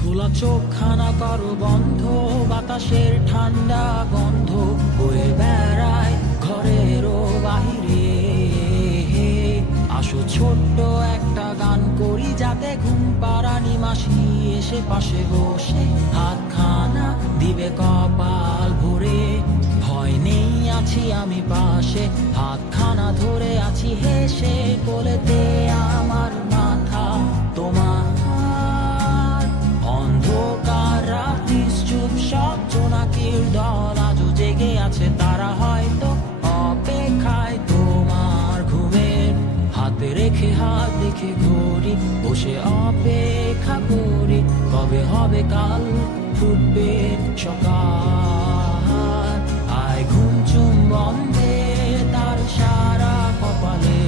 খোলা চোখখানা করো বন্ধ, বাতাসের ঠান্ডা গন্ধ বয়ে বেড়ায় ঘরেরও বাহিরে। আসো ছোট্ট একটা গান করি, যাতে ঘুম পাড়ানি মাসি এসে পাশে বসে হাতখানা দিবে কপাল ভরে। ভয় নেই, আছি আমি পাশে, হাতখানা ধরে আছি হেসে, কোলেতে আমার মাথা তোমার। অন্ধকার রাতি চুপ, সব জোনাকির দল আজও জেগে আছে, তারা হয়তো অপেক্ষায় তোমার ঘুমের। হাতে রেখে হাত দেখে ঘড়ি, বসে অপেক্ষা করি, কবে হবে কাল, ফুটবে সকাল। আয় ঘুম চুম বন্ধে তার সারা কপালে,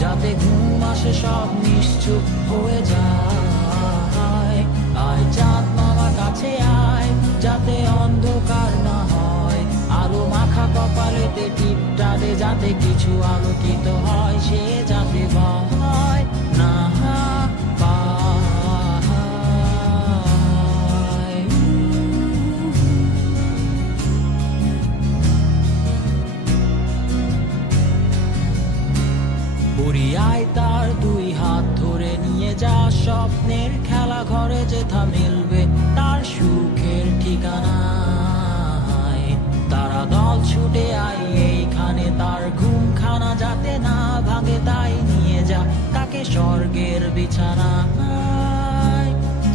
যাতে ঘুম আসে সব নিশ্চুপ হয়ে যায়। আয় চাঁদ মামা কাছে আয়, যাতে অন্ধকার না হয়, আলো মাখা কপালেতে টিপটা দে, যাতে কিছু আলোকিত হয়, সে যাতে ভয় না পায়। পরিয়ায় তার দুই হাত ধরে নিয়ে যা, স্বপ্নের খেলা ঘরে যেথা মিলবে তার সুখের ঠিকানায়। তারা দল ছুটে আয় এইখানে, তার ঘুমখানা যাতে না ভাঙে, তাই নিয়ে যা তাকে স্বর্গের বিছানায়।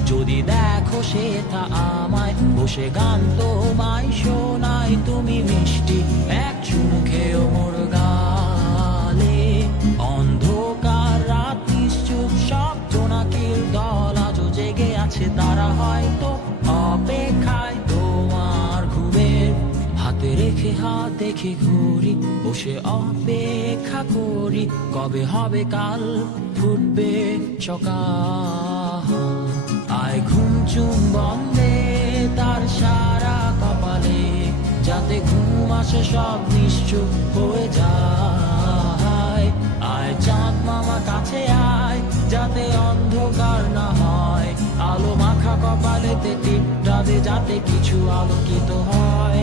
যদি দেখো সে তা আমায় বসে গান তোমায় শোনায়, তুমি মিষ্টি এক চুমু খেয়েও মোর গালে। অন্ধকার রাতি চুপ, সব জোনাকির দল আজও জেগে আছে, তারা হয়তো অপেক্ষায় তোমার ঘুমের। হাতে রেখে হাত দেখে ঘুরি, বসে অপেক্ষা করি, কবে হবে কাল, ফুটবে সকাল। আয় ঘুম চুম বন্ধে তার সারা কপালে, যাতে ঘুম আসে সব নিশ্চুপ হয়ে যায়। আয় চাঁদ মামা কাছে আয়, যাতে অন্ধকার না হয়, আলো মাখা কপালেতে টিপটা দে, যাতে কিছু আলোকিত হয়।